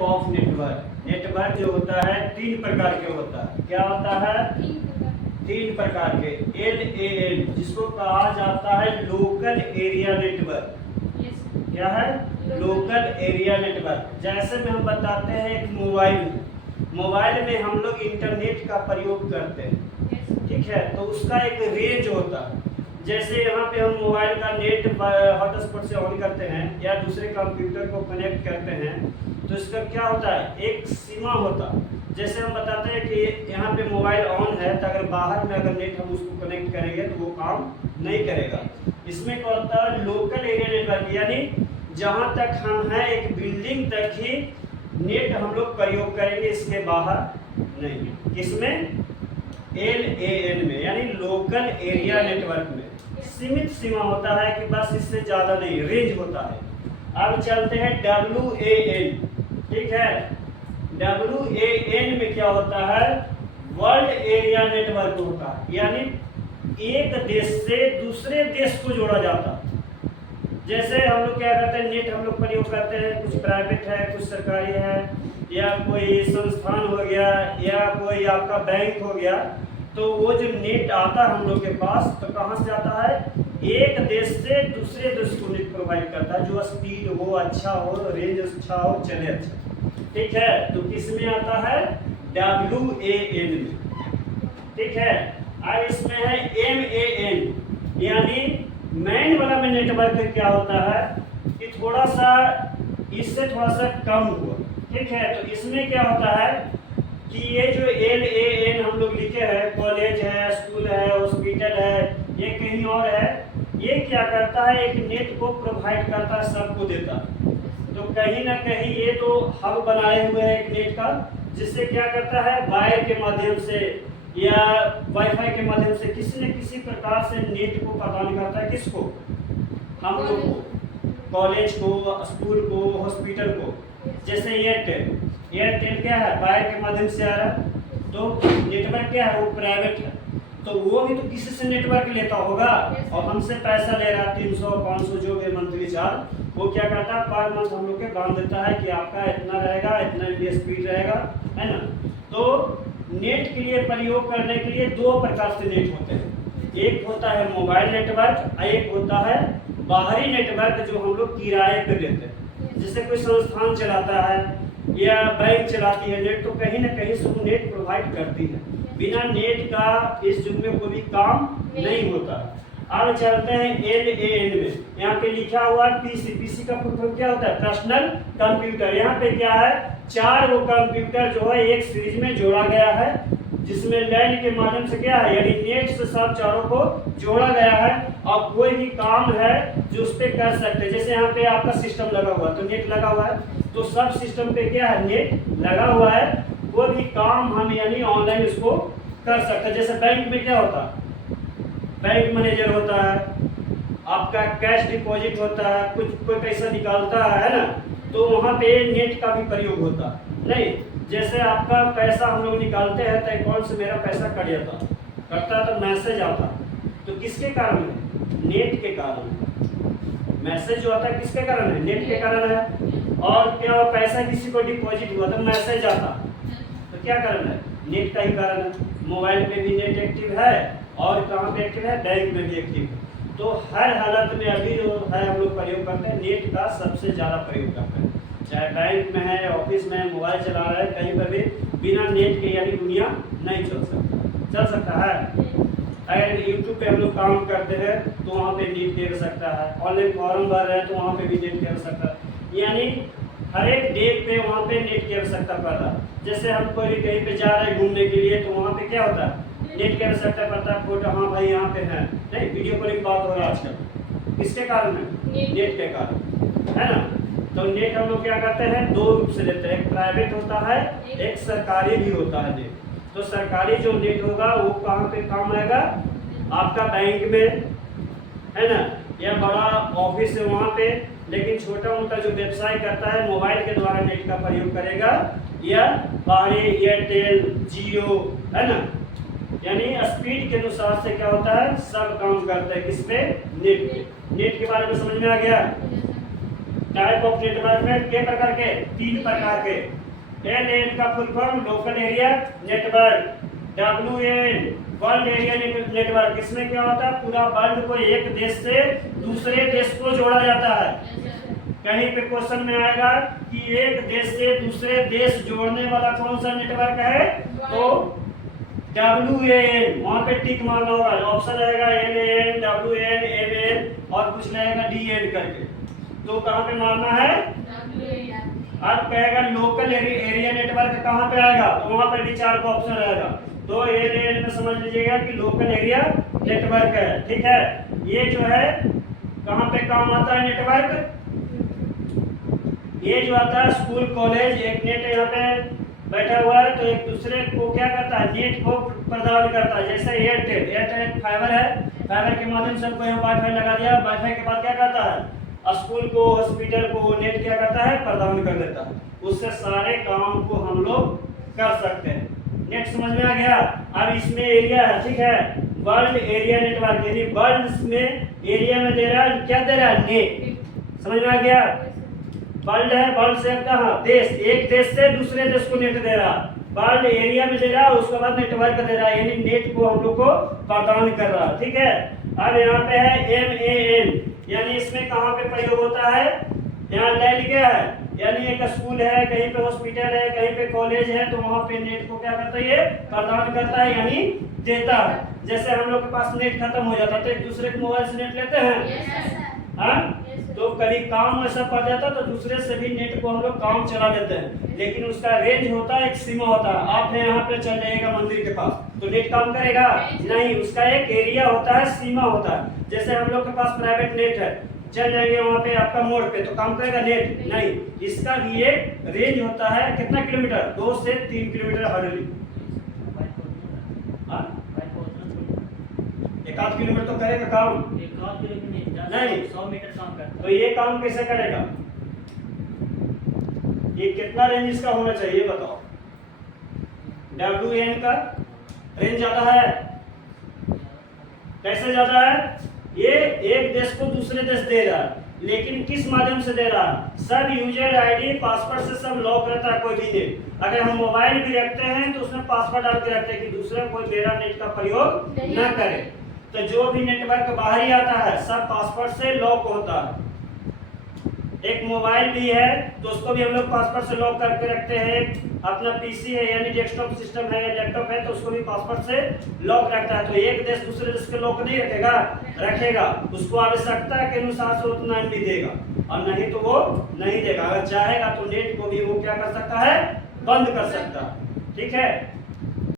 Type of network. Network जो होता है 3 प्रकार के होता है। क्या होता है? 3 प्रकार के। LAN जिसको कहा जाता है लोकल एरिया नेटवर्क। क्या है? Local area network. जैसे में हम बताते हैं एक मोबाइल में हम लोग इंटरनेट का प्रयोग करते हैं, ठीक है, तो उसका एक रेंज होता है। जैसे यहाँ पे हम मोबाइल का नेट हॉटस्पॉट से ऑन करते हैं या दूसरे कंप्यूटर को कनेक्ट करते हैं, तो इसका क्या होता है? एक सीमा होता है। जैसे हम बताते हैं कि यहाँ पे मोबाइल ऑन है, तो अगर बाहर में अगर नेट हम उसको कनेक्ट करेंगे तो वो काम नहीं करेगा। इसमें क्या होता है? लोकल एरिया नेटवर्क, यानी जहाँ तक हम हैं एक बिल्डिंग तक ही नेट हम लोग प्रयोग करेंगे, इसके बाहर नहीं। किसमें? LAN में, यानी लोकल एरिया नेटवर्क में सीमित सीमा होता है कि बस इससे ज़्यादा नहीं, रेंज होता है। अब चलते हैं WAN, ठीक है। WAN में क्या होता है? वर्ल्ड एरिया नेटवर्क होता है, यानी एक देश से दूसरे देश को जोड़ा जाता है। जैसे हम लोग क्या करते हैं, नेट हम लोग प्रयोग करते हैं, कुछ प्राइवेट है, कुछ सरकारी है, या कोई संस्थान हो गया, या कोई आपका बैंक हो गया, तो वो जो नेट आता है हम लोग के पास, तो कहाँ से आता है? एक देश से दूसरे देश को नेट प्रोवाइड करता है, जो स्पीड हो, अच्छा हो, रेंज अच्छा हो, चले अच्छा, ठीक है। तो किस में आता है? WAN में, ठीक है। अब इसमें है MAN, यानी मैन वाला में नेटवर्क क्या होता है कि थोड़ा सा इससे थोड़ा सा कम हुआ, ठीक है। तो इसमें क्या होता है कि ये जो LAN हम लोग लिखे हैं, कॉलेज है, स्कूल है, हॉस्पिटल है, ये कहीं और है, ये क्या करता है? एक नेट को प्रोवाइड करता है, सबको देता है। तो कहीं ना कहीं ये तो हब बनाए हुए हैं एक नेट का, जिससे क्या करता है? वायर के माध्यम से या वाईफाई के माध्यम से किसी न किसी प्रकार से नेट को प्रदान करता है। किसको? हम लोग को, कॉलेज को, स्कूल को, हॉस्पिटल को। जैसे एयरटेल क्या है? वायर के माध्यम से आ रहा है, तो नेटवर्क क्या है? वो प्राइवेट है, तो वो भी तो किसी से नेटवर्क लेता होगा, और हमसे पैसा ले रहा है 300 500 जो भी मंथली चार्ज, वो क्या करता है? पर मंथ हम लोग के बांध देता है कि आपका इतना रहेगा, इतना MB स्पीड रहेगा, है ना। तो नेट के लिए प्रयोग करने के लिए 2 प्रकार से नेट होते हैं। एक होता है मोबाइल नेटवर्क, एक होता है बाहरी नेटवर्क, जो हम लोग किराए पे लेते हैं। जैसे कोई संस्थान चलाता है या बैंक चलाती है नेट, तो कहीं ना कहीं से वो नेट प्रोवाइड करती है। बिना नेट का इस युग में कोई भी काम नहीं होता। अब चलते हैं LAN में। यहाँ पे लिखा हुआ है PC का फुल फॉर्म क्या होता है? Personal computer. यहाँ पे क्या है? 4 वो कंप्यूटर जो है एक सीरीज में जोड़ा गया है, जिसमें LAN के माध्यम से क्या है, यानी नेट से सब चारों को जोड़ा गया है। अब कोई भी काम है जो उस पर कर सकते हैं। जैसे यहाँ पे आपका सिस्टम लगा हुआ है, तो नेट लगा हुआ है, तो सब सिस्टम पे क्या है? नेट लगा हुआ है। कोई भी काम हम यानी ऑनलाइन उसको कर सकते हैं। जैसे बैंक में क्या होता है? बैंक मैनेजर होता है, आपका कैश डिपॉजिट होता है, कोई पैसा निकालता है ना, तो वहाँ पे नेट का भी प्रयोग होता है। नहीं, जैसे आपका पैसा हम लोग निकालते हैं तो अकाउंट से मेरा पैसा कट जाता, कटता तो मैसेज आता, तो किसके कारण है? नेट के कारण। मैसेज जो आता है किसके कारण है? नेट के कारण है। और क्या पैसा किसी को डिपॉजिट हुआ तो मैसेज आता, तो क्या कारण है? नेट का ही कारण है। मोबाइल पे भी नेट एक्टिव है, और कहाँ पे एक्टिव है? बैंक में भी एक्टिव है। तो हर हालत में अभी जो है हम लोग प्रयोग करते हैं, नेट का सबसे ज़्यादा प्रयोग करते हैं। चाहे बैंक में है, ऑफिस में, मोबाइल चला रहा है, कहीं पर भी बिना नेट के यानी दुनिया नहीं चल सकता है। अगर यूट्यूब पे हम लोग काम करते हैं तो वहाँ पे नेट दे सकता है, ऑनलाइन फॉर्म भर रहे हैं तो वहाँ पे भी नेट दे सकता है, यानी हर एक डेट पे वहाँ पे नेट की आवश्यकता पड़ रहा है। जैसे हम कोई कहीं पे जा रहे हैं घूमने के लिए, तो वहाँ पे क्या होता है? नेट की आवश्यकता पड़ता है। फोटो, हाँ भाई यहाँ पे है, नहीं वीडियो कॉलिंग बात हो रहा है आजकल, किसके कारण है? नेट के कारण, है ना। तो नेट हम लोग क्या करते हैं? 2 रूप से लेते हैं, एक प्राइवेट होता है, एक सरकारी भी होता है नेट। तो सरकारी जो नेट होगा वो कहाँ पे काम आएगा? आपका बैंक में, है ना, या बड़ा ऑफिस है वहाँ पे। लेकिन छोटा मोटा जो व्यवसाय करता है मोबाइल के द्वारा नेट का प्रयोग करेगा, या बाहरी एयरटेल, जियो, है ना, यानी स्पीड के अनुसार से क्या होता है? सब काम करता है किस पे? नेट पे। नेट के बारे में समझ में आ गया? टाइप ऑफ नेटवर्क में के प्रकार के, 3 प्रकार के। LAN का full form local area network. WAN world area network. इसमें क्या होता है, पूरा वर्ल्ड को एक देश से दूसरे देश को जोड़ा जाता है। कहीं पे क्वेश्चन में आएगा कि एक देश से दूसरे देश जोड़ने वाला कौन सा नेटवर्क है, तो WAN, वहां पे टिक मारना होगा। ऑप्शन रहेगा LAN, WAN, MAN और कुछ रहेगा DN करके। तो कहाँ पे मारना है, अब कहेगा लोकल एरिया नेटवर्क कहाँ पे आएगा, तो वहां पे भी 4 का ऑप्शन रहेगा। तो LAN में समझ लीजिएगा कि लोकल एरिया नेटवर्क है। ठीक है, ये जो है कहाँ पे काम आता है नेटवर्क, ये जो आता है स्कूल कॉलेज, एक नेट यहाँ पे बैठा हुआ है तो एक दूसरे को क्या करता है, नेट को प्रदान करता है। जैसे एयरटेल फाइबर है, फाइबर के माध्यम से हमको यहाँ वाईफाई लगा दिया, वाईफाई के बाद क्या करता है, स्कूल को हॉस्पिटल को नेट क्या करता है, प्रदान कर देता है। उससे सारे काम को हम लोग कर सकते हैं। नेट समझ में आ गया। अब इसमें एरिया है, ठीक है, वर्ल्ड एरिया नेटवर्क, यानी वर्ल्ड में एरिया में दे रहा है, क्या दे रहा है, नेट। समझ में आ गया। वर्ल्ड है, वर्ल्ड से कहा देश, एक देश से दूसरे देश को नेट दे रहा, वर्ल्ड एरिया में दे रहा, उसके बाद नेटवर्क दे रहा, यानी नेट को हम लोग को प्रदान कर रहा। ठीक है, अब यहाँ पे है MAN, यानी इसमें कहाँ पे प्रयोग होता है, यहाँ ले लिखा है, यानी एक स्कूल है, कहीं पे हॉस्पिटल है, कहीं पे कॉलेज है, तो वहाँ पे नेट को क्या करता है, ये प्रदान करता है, यानी देता है। जैसे हम लोग के पास नेट खत्म हो जाता है तो एक दूसरे के मोबाइल से नेट लेते हैं, तो कभी काम ऐसा पड़ जाता तो दूसरे से भी नेट को हम लोग काम चला देते हैं, लेकिन उसका रेंज होता है, एक सीमा होता है। आप यहाँ पे चल जाएगा मंदिर के पास तो नेट काम करेगा नहीं, उसका एक एरिया होता है, सीमा होता है। जैसे हम लोग के पास प्राइवेट नेट है, चल जाएंगे वहाँ पे आपका मोड़ पे तो काम करेगा नेट नहीं, इसका भी एक रेंज होता है। कितना किलोमीटर, 2 से 3 किलोमीटर हार्डली, 1 किलोमीटर तो करेगा काम, 1 किलोमीटर नहीं 100 मीटर काम करता तो ये काम कैसे करेगा, ये कितना रेंज इसका होना चाहिए बताओ। WAN का रेंज ज्यादा है, कैसे ज्यादा है, ये एक देश को दूसरे देश दे रहा है, लेकिन किस माध्यम से दे रहा है, सब यूजर आईडी पासवर्ड से सब लॉक रहता है। कोई भी नेट अगर हम मोबाइल भी रखते हैं तो उसमें पासवर्ड डाल के रखते हैं कि दूसरा कोई मेरा नेट का प्रयोग न करे। तो जो भी नेटवर्क बाहर ही आता है सब पासवर्ड से लॉक होता है। एक मोबाइल भी है तो उसको भी हम लोग पासवर्ड से लॉक करके रखते हैं। अपना पीसी है यानी डेस्कटॉप सिस्टम है या लैपटॉप है तो उसको भी पासवर्ड से लॉक रखता है। तो एक देश दूसरे देश के लॉक नहीं रखेगा, रखेगा, उसको आवश्यकता के अनुसार से उतना एमबी देगा और नहीं तो वो नहीं देगा। अगर चाहेगा तो नेट को भी वो क्या कर सकता है, बंद कर सकता है। ठीक है।